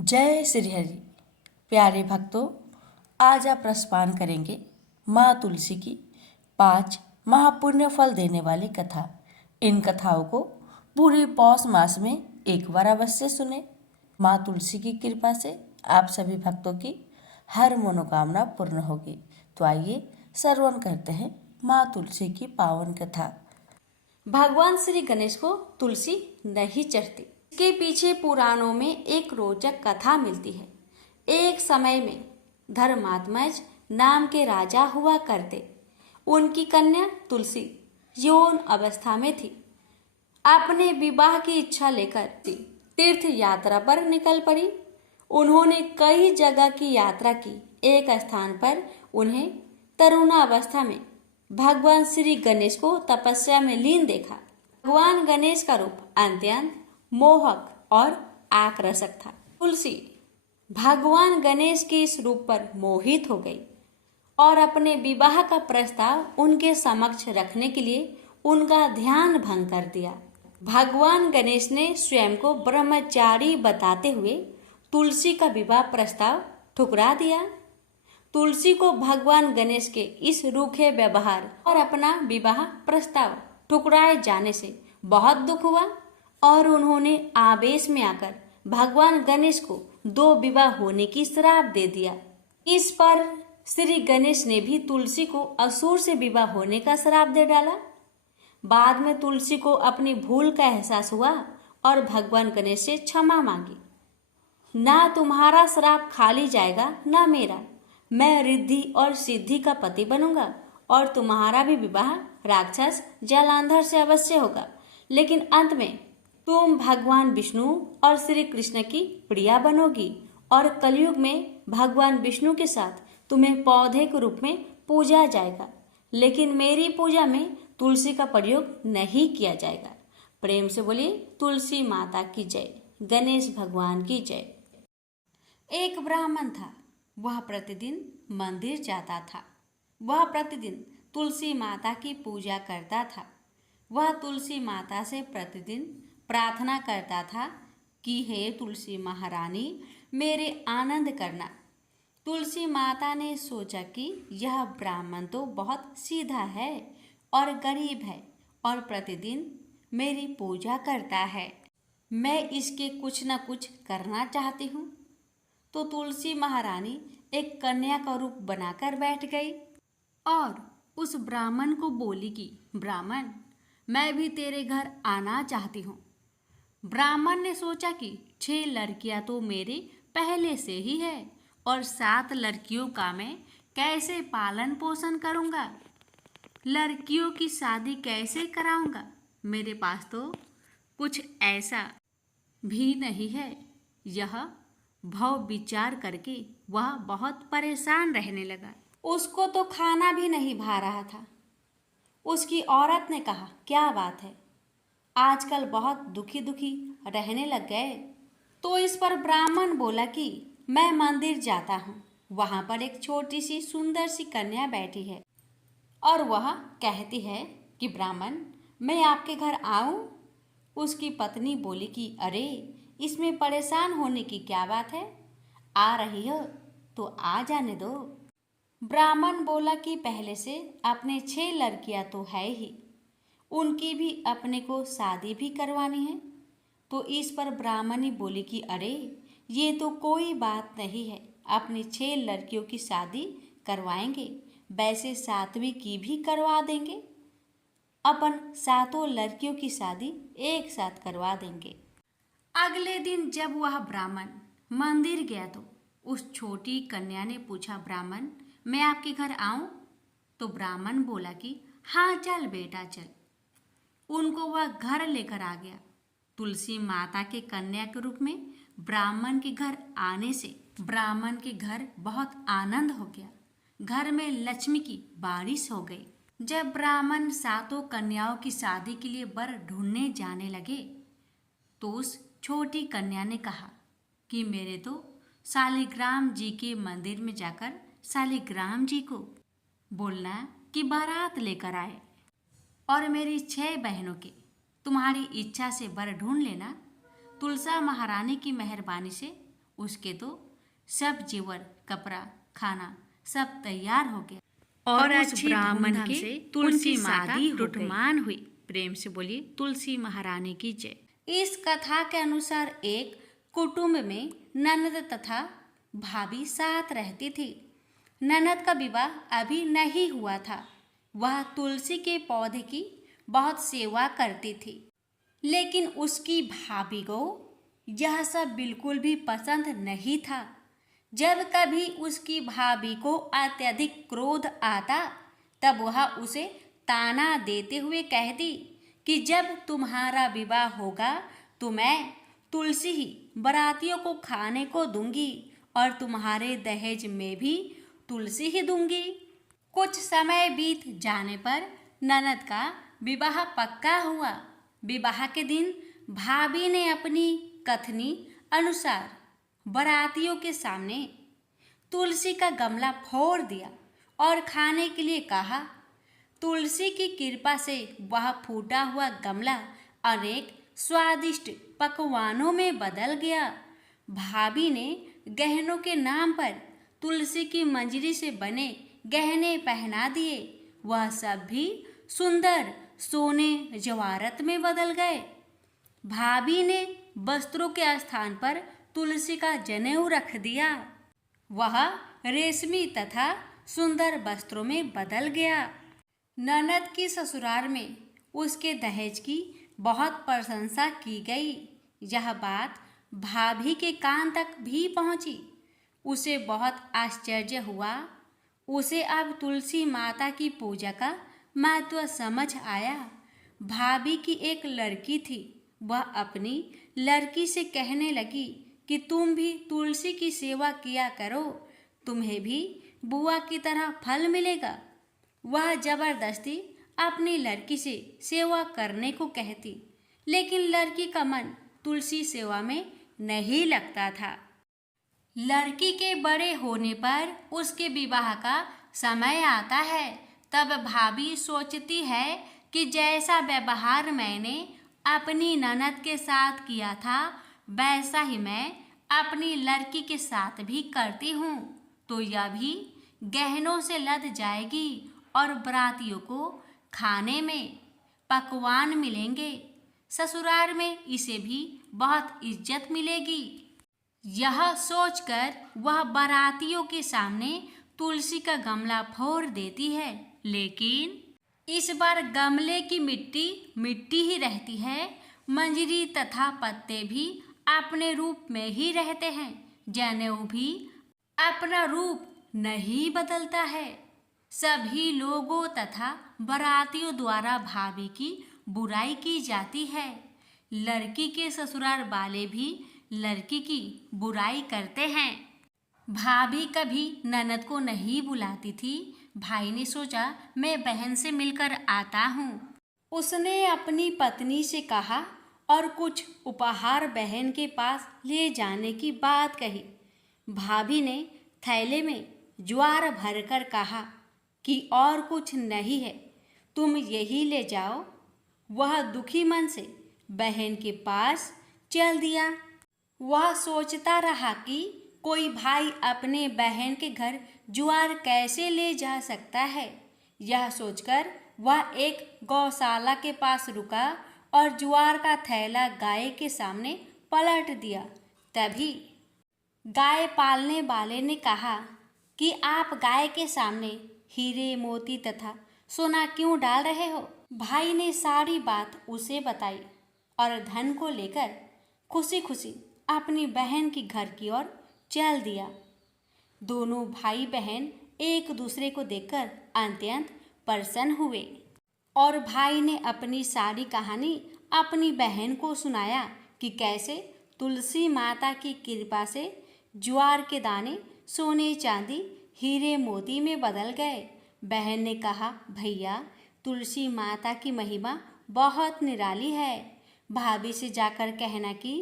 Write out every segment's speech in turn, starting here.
जय श्री हरि। प्यारे भक्तों, आज आप रसपान करेंगे माँ तुलसी की 5 महापुण्य फल देने वाली कथा। इन कथाओं को पूरे पौष मास में एक बार अवश्य सुने। माँ तुलसी की कृपा से आप सभी भक्तों की हर मनोकामना पूर्ण होगी। तो आइए श्रवण करते हैं माँ तुलसी की पावन कथा। भगवान श्री गणेश को तुलसी नहीं चढ़ती। इसके पीछे पुराणों में एक रोचक कथा मिलती है। एक समय में धर्मात्मज नाम के राजा हुआ करते। उनकी कन्या तुलसी यौन अवस्था में थी। अपने विवाह की इच्छा लेकर तीर्थ यात्रा पर निकल पड़ी। उन्होंने कई जगह की यात्रा की। एक स्थान पर उन्हें तरुणावस्था में भगवान श्री गणेश को तपस्या में लीन देखा। भगवान गणेश का रूप अत्यंत मोहक और आकर्षक था। तुलसी भगवान गणेश के इस रूप पर मोहित हो गई और अपने विवाह का प्रस्ताव उनके समक्ष रखने के लिए उनका ध्यान भंग कर दिया। भगवान गणेश ने स्वयं को ब्रह्मचारी बताते हुए तुलसी का विवाह प्रस्ताव ठुकरा दिया। तुलसी को भगवान गणेश के इस रूखे व्यवहार और अपना विवाह प्रस्ताव ठुकराए जाने से बहुत दुख हुआ और उन्होंने आवेश में आकर भगवान गणेश को 2 विवाह होने की श्राप दे दिया। इस पर श्री गणेश ने भी तुलसी को असुर से विवाह होने का श्राप दे डाला। बाद में तुलसी को अपनी भूल का एहसास हुआ और भगवान गणेश से क्षमा मांगी। ना तुम्हारा श्राप खाली जाएगा ना मेरा। मैं रिद्धि और सिद्धि का पति बनूंगा और तुम्हारा भी विवाह राक्षस जलांधर से अवश्य होगा। लेकिन अंत में तुम भगवान विष्णु और श्री कृष्ण की प्रिया बनोगी और कलयुग में भगवान विष्णु के साथ तुम्हें पौधे के रूप में पूजा जाएगा। लेकिन मेरी पूजा में तुलसी का प्रयोग नहीं किया जाएगा। प्रेम से बोलिए तुलसी माता की जय, गणेश भगवान की जय। एक ब्राह्मण था। वह प्रतिदिन मंदिर जाता था। वह प्रतिदिन तुलसी माता की पूजा करता था। वह तुलसी माता से प्रतिदिन प्रार्थना करता था कि हे तुलसी महारानी, मेरे आनंद करना। तुलसी माता ने सोचा कि यह ब्राह्मण तो बहुत सीधा है और गरीब है और प्रतिदिन मेरी पूजा करता है। मैं इसके कुछ न कुछ करना चाहती हूँ। तो तुलसी महारानी एक कन्या का रूप बनाकर बैठ गई और उस ब्राह्मण को बोली कि ब्राह्मण, मैं भी तेरे घर आना चाहती हूँ। ब्राह्मण ने सोचा कि 6 लड़कियां तो मेरे पहले से ही है और 7 लड़कियों का मैं कैसे पालन पोषण करूँगा। लड़कियों की शादी कैसे कराऊँगा। मेरे पास तो कुछ ऐसा भी नहीं है। यह भव विचार करके वह बहुत परेशान रहने लगा। उसको तो खाना भी नहीं भा रहा था। उसकी औरत ने कहा, क्या बात है, आजकल बहुत दुखी दुखी रहने लग गए। तो इस पर ब्राह्मण बोला कि मैं मंदिर जाता हूँ। वहाँ पर एक छोटी सी सुंदर सी कन्या बैठी है और वह कहती है कि ब्राह्मण, मैं आपके घर आऊँ। उसकी पत्नी बोली कि अरे, इसमें परेशान होने की क्या बात है, आ रही हो तो आ जाने दो। ब्राह्मण बोला कि पहले से अपने 6 लड़कियां तो है ही, उनकी भी अपने को शादी भी करवानी है। तो इस पर ब्राह्मणी बोली कि अरे, ये तो कोई बात नहीं है, अपनी 6 लड़कियों की शादी करवाएंगे, वैसे 7वीं की भी करवा देंगे। अपन 7 लड़कियों की शादी एक साथ करवा देंगे। अगले दिन जब वह ब्राह्मण मंदिर गया तो उस छोटी कन्या ने पूछा, ब्राह्मण, मैं आपके घर आऊं? तो ब्राह्मण बोला कि हाँ चल बेटा चल। उनको वह घर लेकर आ गया। तुलसी माता के कन्या के रूप में ब्राह्मण के घर आने से ब्राह्मण के घर बहुत आनंद हो गया। घर में लक्ष्मी की बारिश हो गई। जब ब्राह्मण 7 कन्याओं की शादी के लिए वर ढूंढने जाने लगे तो उस छोटी कन्या ने कहा कि मेरे तो शालिग्राम जी के मंदिर में जाकर शालिग्राम जी को बोलना कि बारात लेकर आए और मेरी 6 बहनों के तुम्हारी इच्छा से वर ढूंढ लेना। तुलसा महारानी की मेहरबानी से उसके तो सब जेवर कपड़ा खाना सब तैयार हो गया और उस ब्राह्मण के तुलसी माता टुटमान हुई। प्रेम से बोलिए तुलसी महारानी की जय। इस कथा के अनुसार एक कुटुंब में ननद तथा भाभी साथ रहती थी। ननद का विवाह अभी नहीं हुआ था। वह तुलसी के पौधे की बहुत सेवा करती थी, लेकिन उसकी भाभी को यह सब बिल्कुल भी पसंद नहीं था। जब कभी उसकी भाभी को अत्यधिक क्रोध आता तब वह उसे ताना देते हुए कहती कि जब तुम्हारा विवाह होगा तो मैं तुलसी ही बारातियों को खाने को दूंगी और तुम्हारे दहेज में भी तुलसी ही दूंगी। कुछ समय बीत जाने पर ननद का विवाह पक्का हुआ। विवाह के दिन भाभी ने अपनी कथनी अनुसार बारातियों के सामने तुलसी का गमला फोड़ दिया और खाने के लिए कहा। तुलसी की कृपा से वह फूटा हुआ गमला अनेक स्वादिष्ट पकवानों में बदल गया। भाभी ने गहनों के नाम पर तुलसी की मंजरी से बने गहने पहना दिए। वह सब भी सुंदर सोने जवाहरत में बदल गए। भाभी ने वस्त्रों के स्थान पर तुलसी का जनेऊ रख दिया। वह रेशमी तथा सुंदर वस्त्रों में बदल गया। ननद की ससुराल में उसके दहेज की बहुत प्रशंसा की गई। यह बात भाभी के कान तक भी पहुंची। उसे बहुत आश्चर्य हुआ। उसे अब तुलसी माता की पूजा का महत्व समझ आया। भाभी की एक लड़की थी। वह अपनी लड़की से कहने लगी कि तुम भी तुलसी की सेवा किया करो, तुम्हें भी बुआ की तरह फल मिलेगा। वह जबरदस्ती अपनी लड़की से सेवा करने को कहती, लेकिन लड़की का मन तुलसी सेवा में नहीं लगता था। लड़की के बड़े होने पर उसके विवाह का समय आता है। तब भाभी सोचती है कि जैसा व्यवहार मैंने अपनी ननद के साथ किया था वैसा ही मैं अपनी लड़की के साथ भी करती हूँ, तो यह भी गहनों से लद जाएगी और बारातियों को खाने में पकवान मिलेंगे। ससुराल में इसे भी बहुत इज्जत मिलेगी। यह सोचकर वह बारातियों के सामने तुलसी का गमला फोड़ देती है, लेकिन इस बार गमले की मिट्टी मिट्टी ही रहती है। मंजरी तथा पत्ते भी अपने रूप में ही रहते हैं। जनेऊ भी अपना रूप नहीं बदलता है। सभी लोगों तथा बारातियों द्वारा भाभी की बुराई की जाती है। लड़की के ससुराल वाले भी लड़की की बुराई करते हैं। भाभी कभी ननद को नहीं बुलाती थी। भाई ने सोचा मैं बहन से मिलकर आता हूँ। उसने अपनी पत्नी से कहा और कुछ उपहार बहन के पास ले जाने की बात कही। भाभी ने थैले में ज्वार भरकर कहा कि और कुछ नहीं है, तुम यही ले जाओ। वह दुखी मन से बहन के पास चल दिया। वह सोचता रहा कि कोई भाई अपने बहन के घर ज्वार कैसे ले जा सकता है। यह सोचकर वह एक गौशाला के पास रुका और ज्वार का थैला गाय के सामने पलट दिया। तभी गाय पालने वाले ने कहा कि आप गाय के सामने हीरे मोती तथा सोना क्यों डाल रहे हो। भाई ने सारी बात उसे बताई और धन को लेकर खुशी खुशी अपनी बहन की घर की ओर चल दिया। दोनों भाई बहन एक दूसरे को देखकर अत्यंत प्रसन्न हुए और भाई ने अपनी सारी कहानी अपनी बहन को सुनाया कि कैसे तुलसी माता की कृपा से ज्वार के दाने सोने चांदी हीरे मोती में बदल गए। बहन ने कहा, भैया तुलसी माता की महिमा बहुत निराली है। भाभी से जाकर कहना कि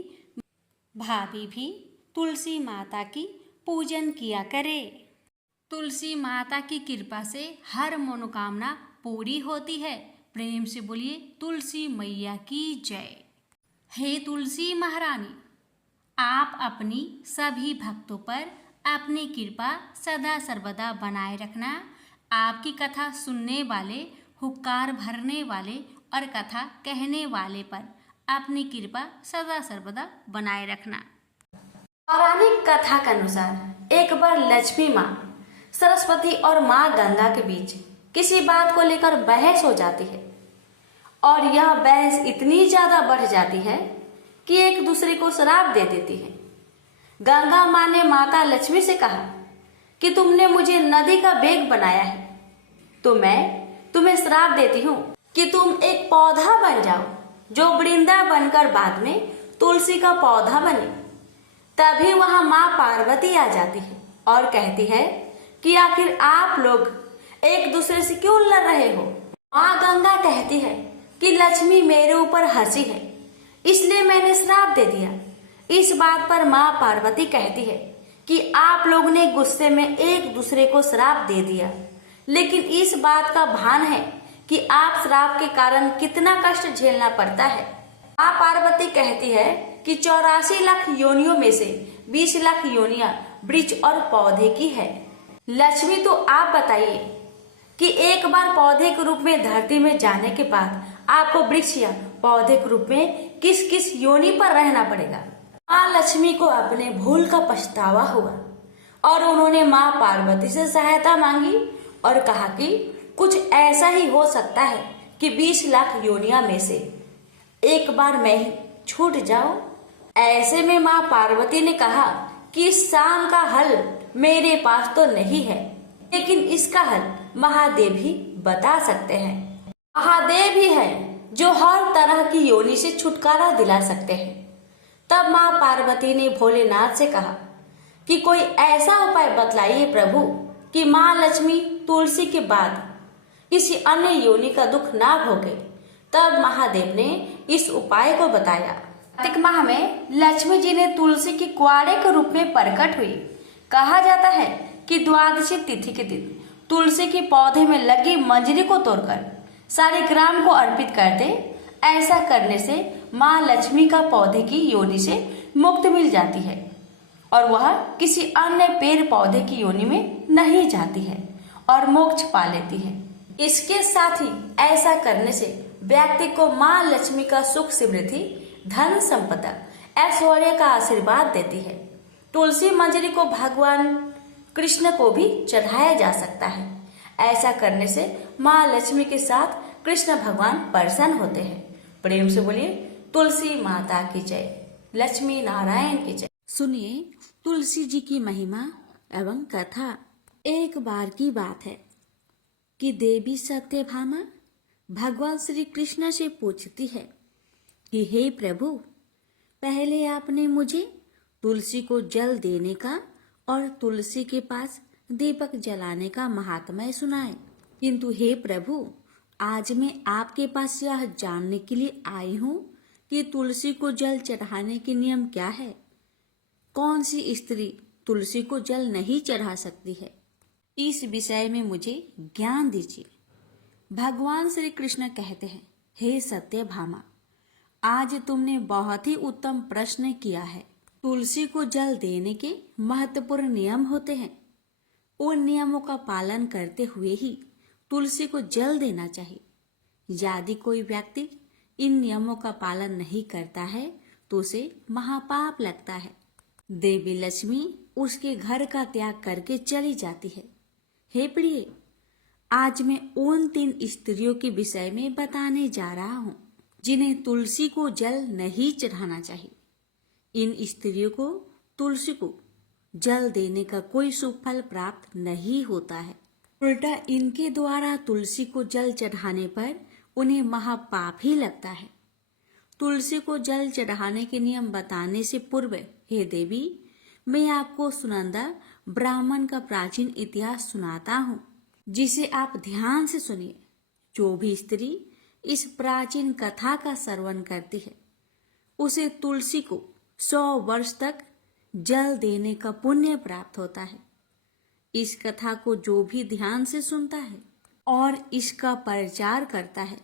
भाभी भी तुलसी माता की पूजन किया करे। तुलसी माता की कृपा से हर मनोकामना पूरी होती है। प्रेम से बोलिए तुलसी मैया की जय। हे तुलसी महारानी, आप अपनी सभी भक्तों पर अपनी कृपा सदा सर्वदा बनाए रखना। आपकी कथा सुनने वाले, हुक्कार भरने वाले और कथा कहने वाले पर अपनी कृपा सदा सर्वदा बनाए रखना। पौराणिक कथा के अनुसार एक बार लक्ष्मी माँ, सरस्वती और माँ गंगा के बीच किसी बात को लेकर बहस हो जाती है और यह बहस इतनी ज्यादा बढ़ जाती है कि एक दूसरे को श्राप दे देती है। गंगा माँ ने माता लक्ष्मी से कहा कि तुमने मुझे नदी का वेग बनाया है, तो मैं तुम्हें श्राप देती हूँ कि तुम एक पौधा बन जाओ जो वृंदा बनकर बाद में तुलसी का पौधा बने। तभी वहां माँ पार्वती आ जाती है और कहती है कि आखिर आप लोग एक दूसरे से क्यों लड़ रहे हो। माँ गंगा कहती है कि लक्ष्मी मेरे ऊपर हंसी है, इसलिए मैंने श्राप दे दिया। इस बात पर माँ पार्वती कहती है कि आप लोग ने गुस्से में एक दूसरे को श्राप दे दिया, लेकिन इस बात का भान है कि आप श्राप के कारण कितना कष्ट झेलना पड़ता है। माँ पार्वती कहती है कि 84 लाख योनियों में से 20 लाख योनियां वृक्ष और पौधे की है। लक्ष्मी, तो आप बताइए कि एक बार पौधे के रूप में धरती में जाने के बाद आपको वृक्ष या पौधे के रूप में किस किस योनि पर रहना पड़ेगा। माँ लक्ष्मी को अपने भूल का पछतावा हुआ और उन्होंने माँ पार्वती से सहायता मांगी और कहा कि कुछ ऐसा ही हो सकता है कि 20 लाख योनिया में से एक बार मैं ही छूट जाऊं। ऐसे में माँ पार्वती ने कहा कि इस शाम का हल मेरे पास तो नहीं है, लेकिन इसका हल महादेव ही बता सकते हैं। महादेव ही है जो हर तरह की योनि से छुटकारा दिला सकते हैं। तब माँ पार्वती ने भोलेनाथ से कहा कि कोई ऐसा उपाय बतलाइए प्रभु कि माँ लक्ष्मी तुलसी के बाद किसी अन्य योनि का दुख ना भोगे। तब महादेव ने इस उपाय को बताया। कार्तिक माह में लक्ष्मी जी ने तुलसी की कुआरे के रूप में प्रकट हुई। कहा जाता है कि द्वादशी तिथि के दिन तुलसी के पौधे में लगी मंजरी को तोड़कर सारे ग्राम को अर्पित कर दे। ऐसा करने से माँ लक्ष्मी का पौधे की योनि से मुक्त मिल जाती है और वह किसी अन्य पेड़ पौधे की योनि में नहीं जाती है और मोक्ष पा लेती है। इसके साथ ही ऐसा करने से व्यक्ति को माँ लक्ष्मी का सुख, समृद्धि, धन संपदा, ऐश्वर्य का आशीर्वाद देती है। तुलसी मंजरी को भगवान कृष्ण को भी चढ़ाया जा सकता है। ऐसा करने से माँ लक्ष्मी के साथ कृष्ण भगवान प्रसन्न होते हैं। प्रेम से बोलिए तुलसी माता की जय, लक्ष्मी नारायण की जय। सुनिए तुलसी जी की महिमा एवं कथा। एक बार की बात है कि देवी सत्यभामा भगवान श्री कृष्ण से पूछती है कि हे प्रभु, पहले आपने मुझे तुलसी को जल देने का और तुलसी के पास दीपक जलाने का महात्म्य सुनाए, किंतु हे प्रभु, आज मैं आपके पास यह जानने के लिए आई हूँ कि तुलसी को जल चढ़ाने के नियम क्या है। कौन सी स्त्री तुलसी को जल नहीं चढ़ा सकती है, इस विषय में मुझे ज्ञान दीजिए। भगवान श्री कृष्ण कहते हैं, हे सत्यभामा, आज तुमने बहुत ही उत्तम प्रश्न किया है। तुलसी को जल देने के महत्वपूर्ण नियम होते हैं। उन नियमों का पालन करते हुए ही तुलसी को जल देना चाहिए। यदि कोई व्यक्ति इन नियमों का पालन नहीं करता है तो उसे महापाप लगता है। देवी लक्ष्मी उसके घर का त्याग करके चली जाती है। हे प्रिय, आज मैं उन 3 स्त्रियों के विषय में बताने जा रहा हूँ जिन्हें तुलसी को जल नहीं चढ़ाना चाहिए। इन स्त्रियों को तुलसी को जल देने का कोई शुभ फल प्राप्त नहीं होता है, उल्टा इनके द्वारा तुलसी को जल चढ़ाने पर उन्हें महापाप ही लगता है। तुलसी को जल चढ़ाने के नियम बताने से पूर्व हे देवी, मैं आपको सुनंदा ब्राह्मण का प्राचीन इतिहास सुनाता हूँ, जिसे आप ध्यान से सुनिए। जो भी स्त्री इस प्राचीन कथा का श्रवण करती है उसे तुलसी को 100 वर्ष तक जल देने का पुण्य प्राप्त होता है। इस कथा को जो भी ध्यान से सुनता है और इसका प्रचार करता है,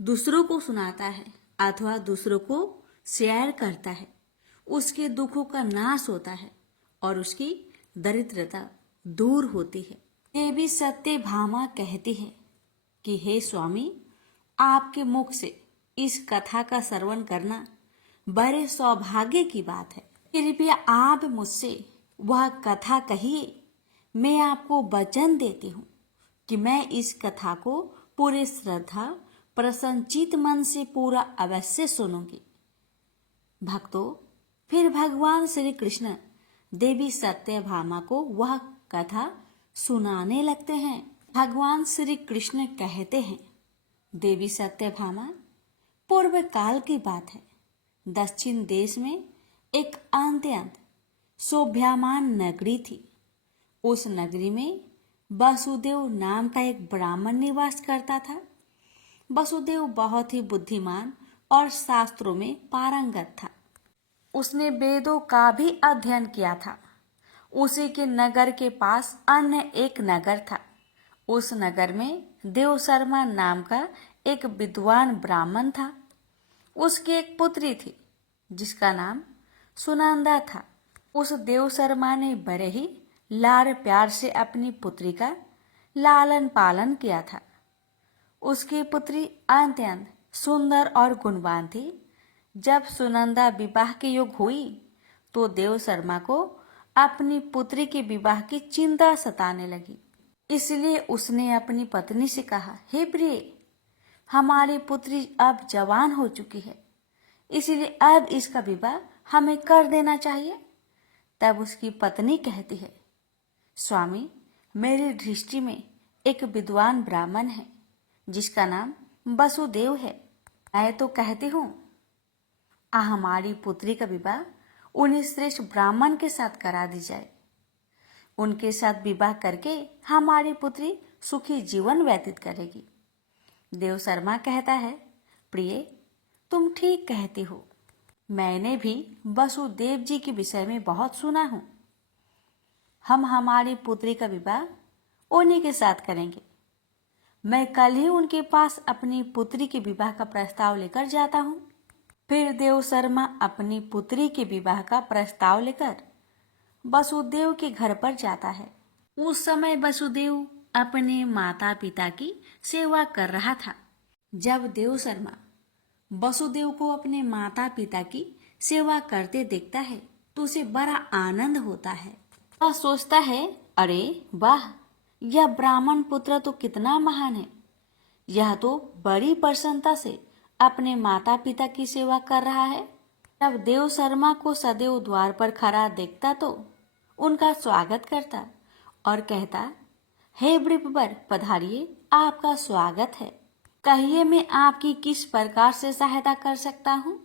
दूसरों को सुनाता है अथवा दूसरों को शेयर करता है, उसके दुखों का नाश होता है और उसकी दरिद्रता दूर होती है। देवी सत्यभामा कहती है कि हे स्वामी, आपके मुख से इस कथा का श्रवण करना बड़े सौभाग्य की बात है। कृपया आप मुझसे वह कथा कहिए। मैं आपको वचन देती हूँ कि मैं इस कथा को पूरे श्रद्धा प्रसन्नचित मन से पूरा अवश्य सुनूंगी। भक्तों, फिर भगवान श्री कृष्ण देवी सत्यभामा को वह कथा सुनाने लगते हैं। भगवान श्री कृष्ण कहते हैं, देवी सत्यभामा, पूर्व काल की बात है। दक्षिण देश में एक अत्यंत शोभायमान नगरी थी। उस नगरी में वसुदेव नाम का एक ब्राह्मण निवास करता था। वसुदेव बहुत ही बुद्धिमान और शास्त्रों में पारंगत था। उसने वेदों का भी अध्ययन किया था। उसी के नगर के पास अन्य एक नगर था। उस नगर में देवशर्मा नाम का एक विद्वान ब्राह्मण था। उसकी एक पुत्री थी जिसका नाम सुनंदा था। उस देवशर्मा ने बड़े ही लाड़ प्यार से अपनी पुत्री का लालन पालन किया था। उसकी पुत्री अत्यंत सुंदर और गुणवान थी। जब सुनंदा विवाह के योग्य हुई तो देवशर्मा को अपनी पुत्री के विवाह की चिंता सताने लगी। इसलिए उसने अपनी पत्नी से कहा, हे प्रिय, हमारी पुत्री अब जवान हो चुकी है, इसलिए अब इसका विवाह हमें कर देना चाहिए। तब उसकी पत्नी कहती है, स्वामी, मेरी दृष्टि में एक विद्वान ब्राह्मण है जिसका नाम वसुदेव है। मैं तो कहती हूँ हमारी पुत्री का विवाह उन्हीं श्रेष्ठ ब्राह्मण के साथ करा दी जाए। उनके साथ विवाह करके हमारी पुत्री सुखी जीवन व्यतीत करेगी। देवशर्मा कहता है, प्रिय, तुम ठीक कहती हो। मैंने भी वसुदेव जी के विषय में बहुत सुना हूँ। हम हमारी पुत्री का विवाह उन्हीं के साथ करेंगे। मैं कल ही उनके पास अपनी पुत्री के विवाह का प्रस्ताव लेकर जाता हूँ। फिर देवशर्मा अपनी पुत्री के विवाह का प्रस्ताव लेकर वसुदेव के घर पर जाता है। उस समय वसुदेव अपने माता पिता की सेवा कर रहा था। जब देवशर्मा वसुदेव को अपने माता पिता की सेवा करते देखता है तो उसे बड़ा आनंद होता है। वह सोचता है, अरे वाह, यह ब्राह्मण पुत्र तो कितना महान है। यह तो बड़ी प्रसन्नता से अपने माता पिता की सेवा कर रहा है। जब देवशर्मा को सदैव द्वार पर खड़ा देखता तो उनका स्वागत करता और कहता, हे वृषवर, पधारिए, आपका स्वागत है। कहिए मैं आपकी किस प्रकार से सहायता कर सकता हूँ।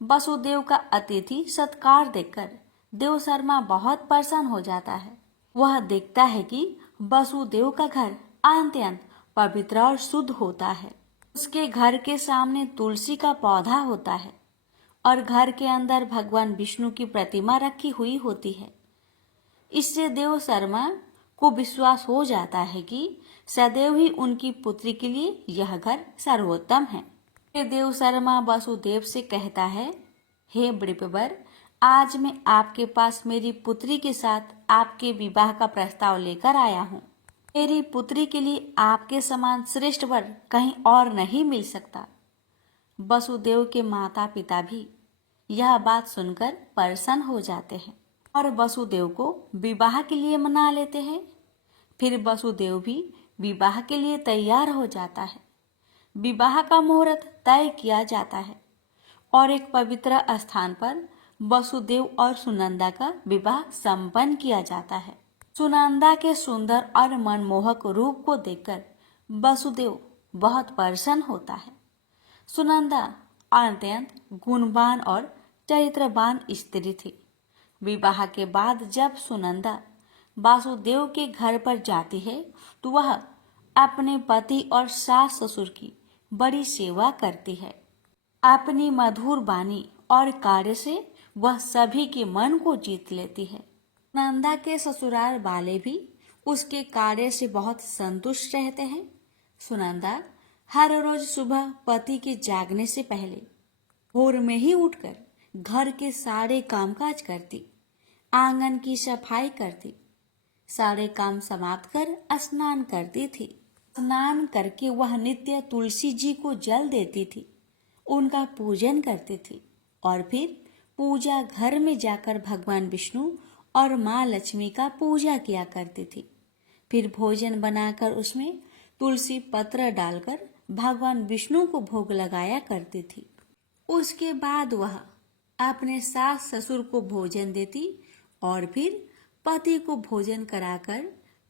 वसुदेव का अतिथि सत्कार देखकर देवशर्मा बहुत प्रसन्न हो जाता है। वह देखता है कि वसुदेव का घर अत्यंत पवित्र और शुद्ध होता है। उसके घर के सामने तुलसी का पौधा होता है और घर के अंदर भगवान विष्णु की प्रतिमा रखी हुई होती है। इससे देवशर्मा को विश्वास हो जाता है कि सदैव ही उनकी पुत्री के लिए यह घर सर्वोत्तम है। फिर देवशर्मा वसुदेव से कहता है, हे वृषवर, आज मैं आपके पास मेरी पुत्री के साथ आपके विवाह का प्रस्ताव लेकर आया हूँ। मेरी पुत्री के लिए आपके समान श्रेष्ठ वर कहीं और नहीं मिल सकता। वसुदेव के माता पिता भी यह बात सुनकर प्रसन्न हो जाते हैं और वसुदेव को विवाह के लिए मना लेते हैं। फिर वसुदेव भी विवाह के लिए तैयार हो जाता है। विवाह का मुहूर्त तय किया जाता है और एक पवित्र स्थान पर वसुदेव और सुनंदा का विवाह संपन्न किया जाता है। सुनंदा के सुंदर और मनमोहक रूप को देखकर वसुदेव बहुत प्रसन्न होता है। सुनंदा अत्यंत गुणवान और चरित्रवान स्त्री थी। विवाह के बाद जब सुनंदा वासुदेव के घर पर जाती है तो वह अपने पति और सास ससुर की बड़ी सेवा करती है। अपनी मधुर वाणी और कार्य से वह सभी के मन को जीत लेती है। सुनंदा के ससुराल वाले भी उसके कार्य से बहुत संतुष्ट रहते हैं। सुनंदा हर रोज सुबह पति के जागने से पहले भोर में ही उठकर घर के सारे कामकाज करती, आंगन की सफाई करती, सारे काम समाप्त कर स्नान करती थी। स्नान करके वह नित्य तुलसी जी को जल देती थी, उनका पूजन करती थी और फिर पूजा घर में जाकर भगवान विष्णु और माँ लक्ष्मी का पूजा किया करती थी। फिर भोजन बनाकर उसमें तुलसी पत्र डालकर भगवान विष्णु को भोग लगाया करती थी। उसके बाद वह अपने सास ससुर को भोजन देती और फिर पति को भोजन कराकर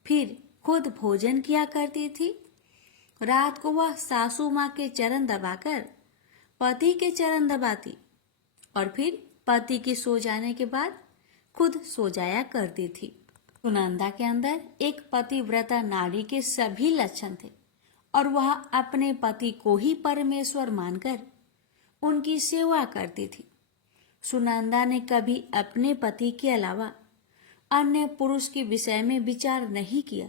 फिर खुद भोजन किया करती थी। रात को वह सासू माँ के चरण दबाकर पति के चरण दबाती और फिर पति के सो जाने के बाद खुद सो जाया करती थी। सुनंदा के अंदर एक पतिव्रता नारी के सभी लक्षण थे और वह अपने पति को ही परमेश्वर मानकर उनकी सेवा करती थी। सुनंदा ने कभी अपने पति के अलावा अन्य पुरुष के विषय में विचार नहीं किया।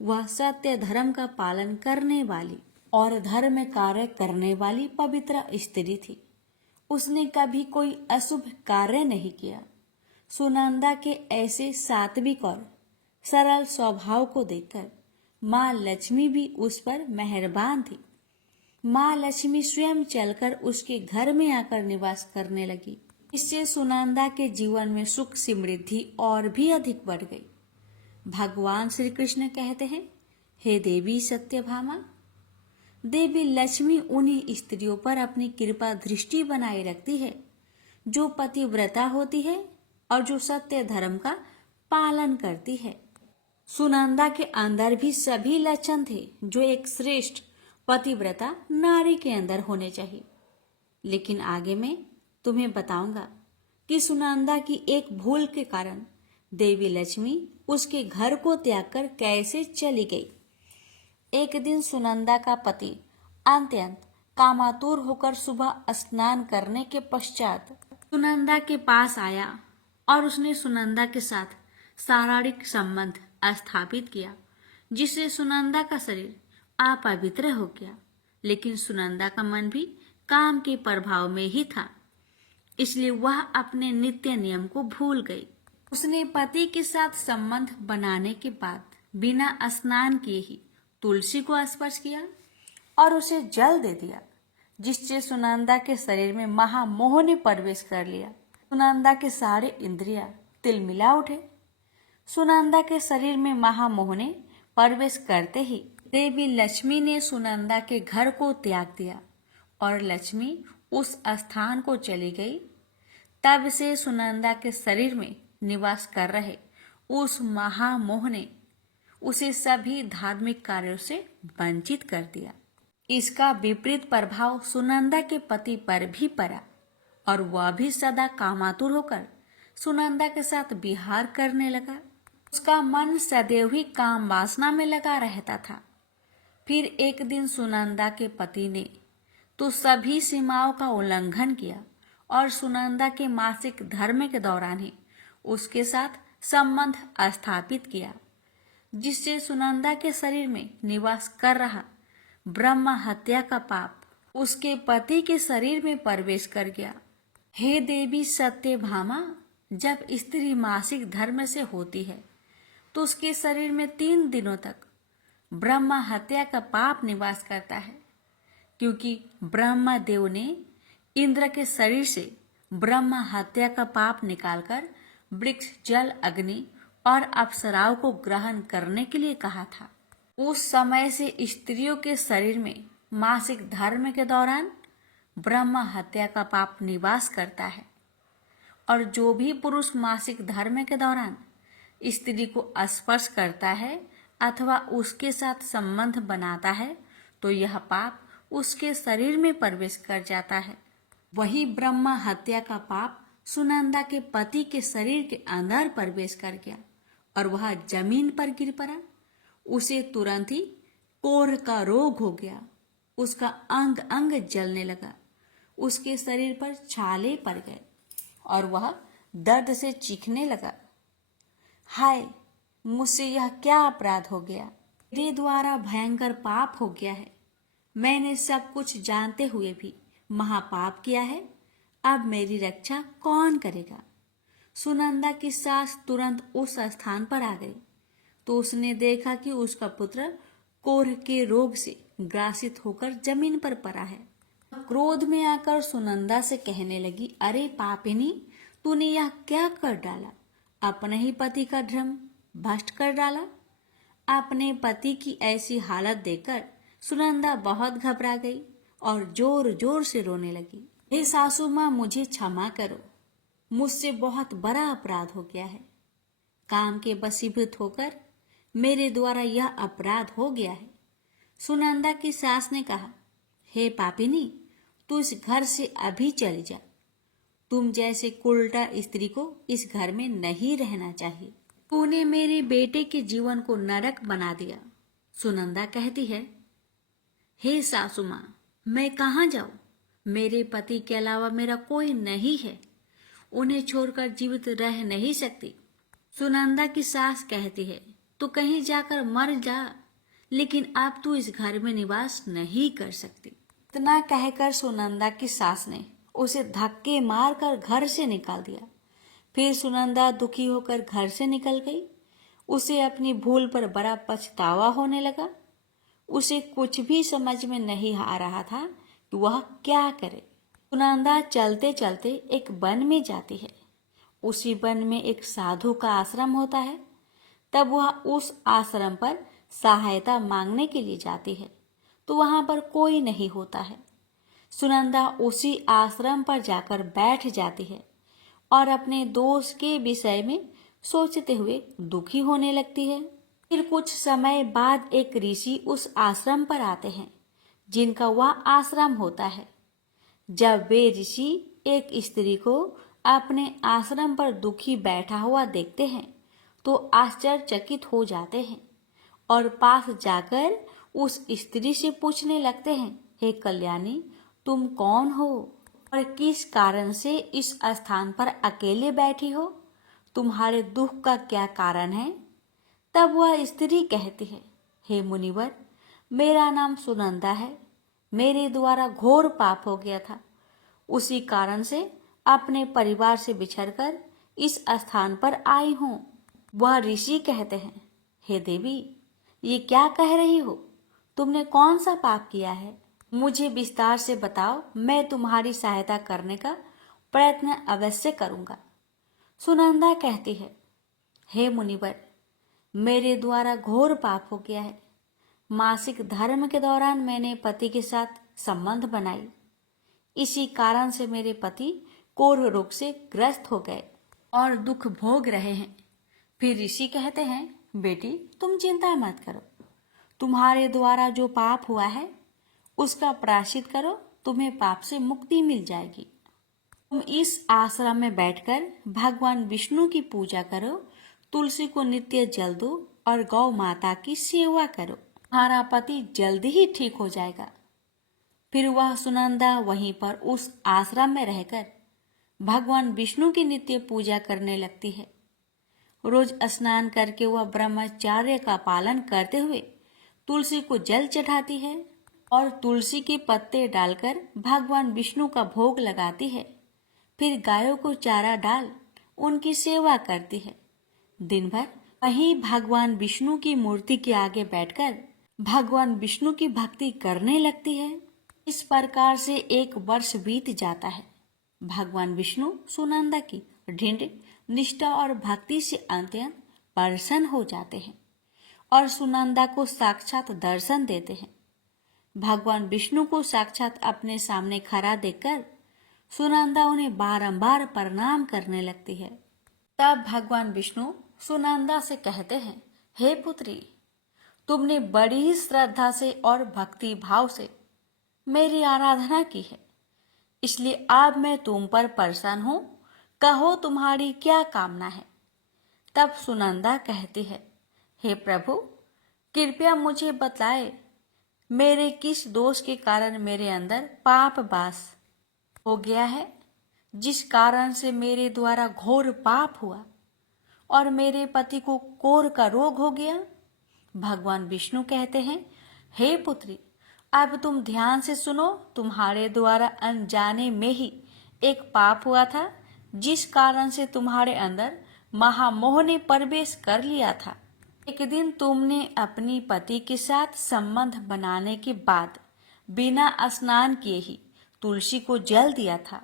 वह सत्य धर्म का पालन करने वाली और धर्म कार्य करने वाली पवित्र स्त्री थी। उसने कभी कोई अशुभ कार्य नहीं किया। सुनंदा के ऐसे सात्विक और सरल स्वभाव को देखकर माँ लक्ष्मी भी उस पर मेहरबान थी। माँ लक्ष्मी स्वयं चलकर उसके घर में आकर निवास करने लगी। इससे सुनंदा के जीवन में सुख समृद्धि और भी अधिक बढ़ गई। भगवान श्री कृष्ण कहते हैं, हे देवी सत्यभामा, देवी लक्ष्मी उन्हीं स्त्रियों पर अपनी कृपा दृष्टि बनाए रखती है जो पतिव्रता होती है और जो सत्य धर्म का पालन करती है। सुनंदा के अंदर भी सभी लक्षण थे जो एक श्रेष्ठ पतिव्रता नारी के अंदर होने चाहिए। लेकिन आगे मैं तुम्हें बताऊंगा कि सुनंदा की एक भूल के कारण देवी लक्ष्मी उसके घर को त्याग कर कैसे चली गई। एक दिन सुनंदा का पति अत्यंत कामातुर होकर सुबह स्नान करने के पश्चात सुनंदा के पास आया और उसने सुनंदा के साथ शारीरिक संबंध स्थापित किया, जिससे सुनंदा का शरीर अपवित्र हो गया। लेकिन सुनंदा का मन भी काम के प्रभाव में ही था, इसलिए वह अपने नित्य नियम को भूल गई। उसने पति के साथ संबंध बनाने के बाद बिना स्नान किए ही तुलसी को स्पर्श किया और उसे जल दे दिया, जिससे सुनंदा के शरीर में महामोह ने प्रवेश कर लिया। सुनंदा के सारे इंद्रियां तिलमिला उठे। सुनंदा के शरीर में महामोह ने प्रवेश करते ही देवी लक्ष्मी ने सुनंदा के घर को त्याग दिया और लक्ष्मी उस स्थान को चली गई। तब से सुनंदा के शरीर में निवास कर रहे उस महामोह ने उसे सभी धार्मिक कार्यों से वंचित कर दिया। इसका विपरीत प्रभाव सुनंदा के पति पर भी पड़ा और वह भी सदा कामातुर होकर सुनंदा के साथ विहार करने लगा। उसका मन सदैव ही काम वासना में लगा रहता था। फिर एक दिन सुनंदा के पति ने तो सभी सीमाओं का उल्लंघन किया और सुनंदा के मासिक धर्म के दौरान ही उसके साथ संबंध स्थापित किया, जिससे सुनंदा के शरीर में निवास कर रहा ब्रह्म हत्या का पाप उसके पति के शरीर में प्रवेश कर गया। हे देवी सत्यभामा, जब स्त्री मासिक धर्म से होती है तो उसके शरीर में 3 दिनों तक ब्रह्म हत्या का पाप निवास करता है, क्योंकि ब्रह्मा देव ने इंद्र के शरीर से ब्रह्म हत्या का पाप निकालकर वृक्ष, जल, अग्नि और अप्सराओं को ग्रहण करने के लिए कहा था। उस समय से स्त्रियों के शरीर में मासिक धर्म के दौरान ब्रह्म हत्या का पाप निवास करता है और जो भी पुरुष मासिक धर्म के दौरान स्त्री को स्पर्श करता है अथवा उसके साथ संबंध बनाता है तो यह पाप उसके शरीर में प्रवेश कर जाता है। वही ब्रह्म हत्या का पाप सुनंदा के पति के शरीर के अंदर प्रवेश कर गया और वह जमीन पर गिर पड़ा। उसे तुरंत ही कोढ़ का रोग हो गया। उसका अंग अंग जलने लगा, उसके शरीर पर छाले पड़ गए और वह दर्द से चीखने लगा। हाय, मुझसे यह क्या अपराध हो गया। मेरे द्वारा भयंकर पाप हो गया है। मैंने सब कुछ जानते हुए भी महापाप किया है। अब मेरी रक्षा कौन करेगा? सुनंदा की सास तुरंत उस स्थान पर आ गई तो उसने देखा कि उसका पुत्र कोढ़ के रोग से ग्रासित होकर जमीन पर पड़ा है। क्रोध में आकर सुनंदा से कहने लगी, अरे पापिनी, तूने यह क्या कर डाला? अपने ही पति का धर्म भ्रष्ट कर डाला। अपने पति की ऐसी हालत देखकर सुनंदा बहुत घबरा गई और जोर जोर से रोने लगी। हे सासू माँ, मुझे क्षमा करो, मुझसे बहुत बड़ा अपराध हो गया है। काम के वशीभूत होकर मेरे द्वारा यह अपराध हो गया है। सुनंदा की सास ने कहा, हे पापिनी, तू इस घर से अभी चली जा। तुम जैसे कुलटा स्त्री को इस घर में नहीं रहना चाहिए। तूने मेरे बेटे के जीवन को नरक बना दिया। सुनंदा कहती है, हे सासू माँ, मैं कहाँ जाऊं? मेरे पति के अलावा मेरा कोई नहीं है। उन्हें छोड़कर जीवित रह नहीं सकती। सुनंदा की सास कहती है, तू कहीं जाकर मर जा, लेकिन अब तू इस घर में निवास नहीं कर सकती। इतना कहकर सुनंदा की सास ने उसे धक्के मारकर घर से निकाल दिया। फिर सुनंदा दुखी होकर घर से निकल गई। उसे अपनी भूल पर बड़ा पछतावा होने लगा। उसे कुछ भी समझ में नहीं आ रहा था कि वह क्या करे। सुनंदा चलते चलते एक वन में जाती है। उसी वन में एक साधु का आश्रम होता है। तब वह उस आश्रम पर सहायता मांगने के लिए जाती है तो वहां पर कोई नहीं होता है। सुनंदा उसी आश्रम पर जाकर बैठ जाती है और अपने दोस्त के विषय में सोचते हुए दुखी होने लगती है। फिर कुछ समय बाद एक ऋषि उस आश्रम पर आते हैं जिनका वह आश्रम होता है। जब वे ऋषि एक स्त्री को अपने आश्रम पर दुखी बैठा हुआ देखते हैं तो आश्चर्यचकित हो जाते हैं और पास जाकर उस स्त्री से पूछने लगते हैं, हे कल्याणी, तुम कौन हो और किस कारण से इस स्थान पर अकेले बैठी हो? तुम्हारे दुख का क्या कारण है? तब वह स्त्री कहती है, हे मुनिवर, मेरा नाम सुनंदा है। मेरे द्वारा घोर पाप हो गया था। उसी कारण से अपने परिवार से बिछड़कर इस स्थान पर आई हूँ। वह ऋषि कहते हैं, हे देवी, ये क्या कह रही हो? तुमने कौन सा पाप किया है? मुझे विस्तार से बताओ, मैं तुम्हारी सहायता करने का प्रयत्न अवश्य करूंगा। सुनंदा कहती है, हे मुनिवर, मेरे द्वारा घोर पाप हो गया है। मासिक धर्म के दौरान मैंने पति के साथ संबंध बनाई। इसी कारण से मेरे पति कोढ़ रोग से ग्रस्त हो गए और दुख भोग रहे हैं। फिर ऋषि कहते हैं, बेटी, तुम चिंता मत करो। तुम्हारे द्वारा जो पाप हुआ है उसका प्रायश्चित करो, तुम्हें पाप से मुक्ति मिल जाएगी। तुम इस आश्रम में बैठकर भगवान विष्णु की पूजा करो, तुलसी को नित्य जल दो और गौ माता की सेवा करो। तुम्हारा पति जल्दी ही ठीक हो जाएगा। फिर वह सुनंदा वहीं पर उस आश्रम में रहकर भगवान विष्णु की नित्य पूजा करने लगती है। रोज स्नान करके वह ब्रह्मचर्य का पालन करते हुए तुलसी को जल चढ़ाती है और तुलसी के पत्ते डालकर भगवान विष्णु का भोग लगाती है। फिर गायों को चारा डाल उनकी सेवा करती है। दिन भर वहीं भगवान विष्णु की मूर्ति के आगे बैठकर भगवान विष्णु की भक्ति करने लगती है। इस प्रकार से 1 वर्ष बीत जाता है। भगवान विष्णु सुनंदा की दृढ़ निष्ठा और भक्ति से अत्यंत प्रसन्न हो जाते हैं और सुनंदा को साक्षात दर्शन देते हैं। भगवान विष्णु को साक्षात अपने सामने खड़ा देखकर सुनंदा उन्हें बारंबार प्रणाम करने लगती है। तब भगवान विष्णु सुनंदा से कहते हैं, हे पुत्री, तुमने बड़ी ही श्रद्धा से और भक्ति भाव से मेरी आराधना की है, इसलिए अब मैं तुम पर प्रसन्न हूं। कहो, तुम्हारी क्या कामना है? तब सुनंदा कहती है, हे प्रभु, कृपया मुझे बतलाए, मेरे किस दोष के कारण मेरे अंदर पाप वास हो गया है, जिस कारण से मेरे द्वारा घोर पाप हुआ और मेरे पति को कोढ़ का रोग हो गया। भगवान विष्णु कहते हैं, हे पुत्री, अब तुम ध्यान से सुनो। तुम्हारे द्वारा अनजाने में ही एक पाप हुआ था जिस कारण से तुम्हारे अंदर महामोह ने प्रवेश कर लिया था। एक दिन तुमने अपनी पति के साथ संबंध बनाने के बाद बिना स्नान किए ही तुलसी को जल दिया था।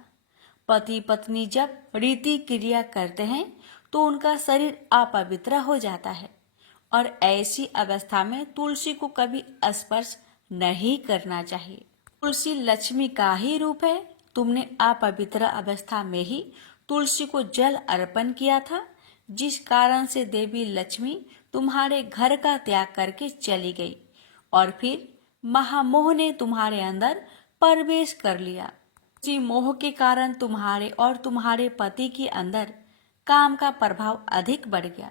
पति पत्नी जब रीति क्रिया करते हैं तो उनका शरीर अपवित्र हो जाता है और ऐसी अवस्था में तुलसी को कभी स्पर्श नहीं करना चाहिए। तुलसी लक्ष्मी का ही रूप है। तुमने अपवित्र अवस्था में ही तुलसी को जल अर्पण किया था, जिस कारण से देवी लक्ष्मी तुम्हारे घर का त्याग करके चली गई और फिर महामोह ने तुम्हारे अंदर प्रवेश कर लिया। उसी मोह के कारण तुम्हारे और तुम्हारे पति के अंदर काम का प्रभाव अधिक बढ़ गया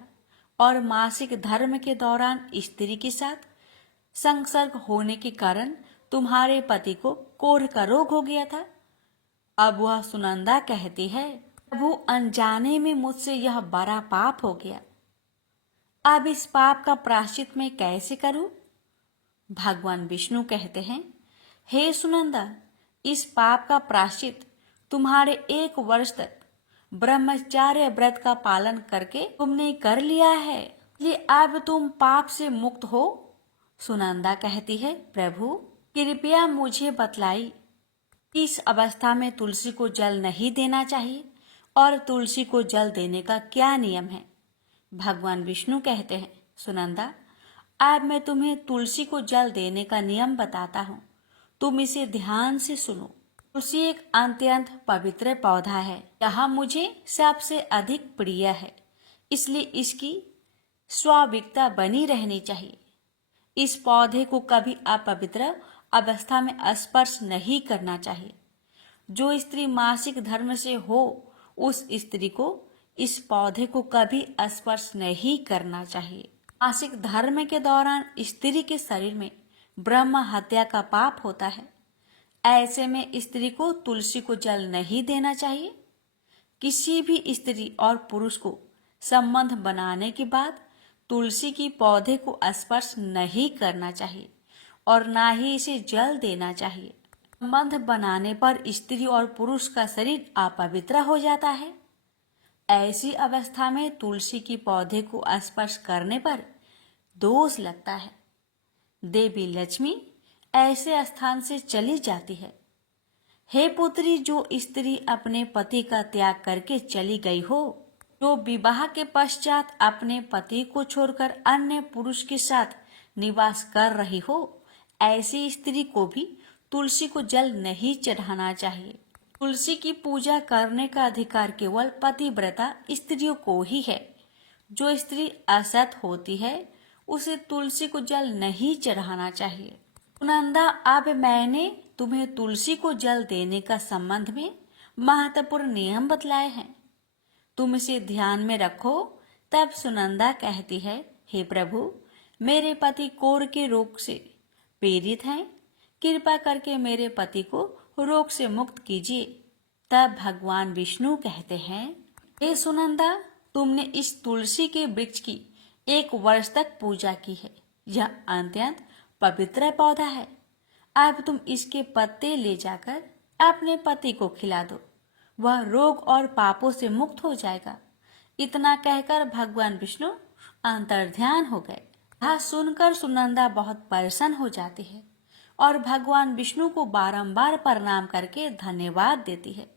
और मासिक धर्म के दौरान स्त्री के साथ संसर्ग होने के कारण तुम्हारे पति को कोढ़ का रोग हो गया था। अब वह सुनंदा कहती है, प्रभु अनजाने में मुझसे यह बड़ा पाप हो गया। अब इस पाप का प्रायश्चित मैं कैसे करूं? भगवान विष्णु कहते हैं, हे सुनंदा, इस पाप का प्रायश्चित तुम्हारे 1 वर्ष तक ब्रह्मचार्य व्रत का पालन करके तुमने कर लिया है, इसलिए अब तुम पाप से मुक्त हो। सुनंदा कहती है, प्रभु कृपया मुझे बतलाई, इस अवस्था में तुलसी को जल नहीं देना चाहिए और तुलसी को जल देने का क्या नियम है? भगवान विष्णु कहते हैं, सुनंदा, अब मैं तुम्हें तुलसी को जल देने का नियम बताता हूँ, तुम इसे ध्यान से सुनो। तुलसी एक अत्यंत पवित्र पौधा है, यह मुझे सबसे अधिक प्रिय है, इसलिए इसकी स्वाभाविकता बनी रहनी चाहिए। इस पौधे को कभी अपवित्र अवस्था में स्पर्श नहीं करना चाहिए। जो स्त्री मासिक धर्म से हो उस स्त्री को इस पौधे को कभी स्पर्श नहीं करना चाहिए। मासिक धर्म के दौरान स्त्री के शरीर में ब्रह्म हत्या का पाप होता है। ऐसे में स्त्री को तुलसी को जल नहीं देना चाहिए। किसी भी स्त्री और पुरुष को संबंध बनाने के बाद तुलसी की पौधे को स्पर्श नहीं करना चाहिए और ना ही इसे जल देना चाहिए। संबंध बनाने पर स्त्री और पुरुष का शरीर अपवित्र हो जाता है। ऐसी अवस्था में तुलसी की पौधे को स्पर्श करने पर दोष लगता है। देवी लक्ष्मी ऐसे स्थान से चली जाती है। हे पुत्री, जो स्त्री अपने पति का त्याग करके चली गई हो, जो विवाह के पश्चात अपने पति को छोड़कर अन्य पुरुष के साथ निवास कर रही हो, ऐसी स्त्री को भी तुलसी को जल नहीं चढ़ाना चाहिए। तुलसी की पूजा करने का अधिकार केवल पतिव्रता स्त्रियों को ही है। जो स्त्री असत होती है उसे तुलसी को जल नहीं चढ़ाना चाहिए। सुनंदा, अब मैंने तुम्हें तुलसी को जल देने का संबंध में महत्वपूर्ण नियम बतलाए हैं, तुम इसे ध्यान में रखो। तब सुनंदा कहती है, हे प्रभु, मेरे पति कोढ़ के रोग से पीड़ित हैं, कृपा करके मेरे पति को रोग से मुक्त कीजिए। तब भगवान विष्णु कहते हैं, हे सुनंदा, तुमने इस तुलसी के वृक्ष की 1 वर्ष तक पूजा की है। यह अत्यंत पवित्र पौधा है। अब तुम इसके पत्ते ले जाकर अपने पति को खिला दो, वह रोग और पापों से मुक्त हो जाएगा। इतना कहकर भगवान विष्णु अंतर्ध्यान हो गए। यह सुनकर सुनंदा बहुत प्रसन्न हो जाती है और भगवान विष्णु को बारंबार प्रणाम करके धन्यवाद देती है।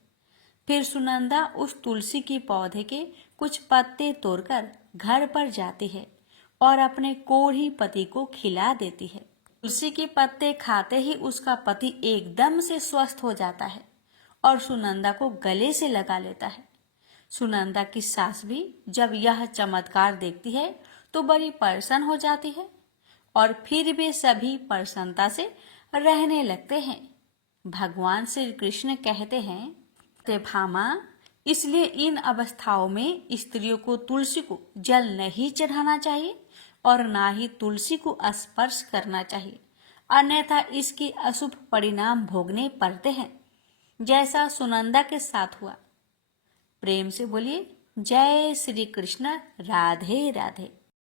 फिर सुनंदा उस तुलसी की पौधे के कुछ पत्ते तोड़कर घर पर जाती है और अपने कोढ़ी पति को खिला देती है। तुलसी के पत्ते खाते ही उसका पति एकदम से स्वस्थ हो जाता है और सुनंदा को गले से लगा लेता है। सुनंदा की सास भी जब यह चमत्कार देखती है तो बड़ी प्रसन्न हो जाती है और फिर वे सभी प्रसन्नता से रहने लगते हैं। भगवान श्री कृष्ण कहते हैं, भामा, इसलिए इन अवस्थाओं में स्त्रियों को तुलसी को जल नहीं चढ़ाना चाहिए और ना ही तुलसी को स्पर्श करना चाहिए, अन्यथा इसके अशुभ परिणाम भोगने पड़ते हैं, जैसा सुनंदा के साथ हुआ। प्रेम से बोलिए, जय श्री कृष्ण, राधे राधे।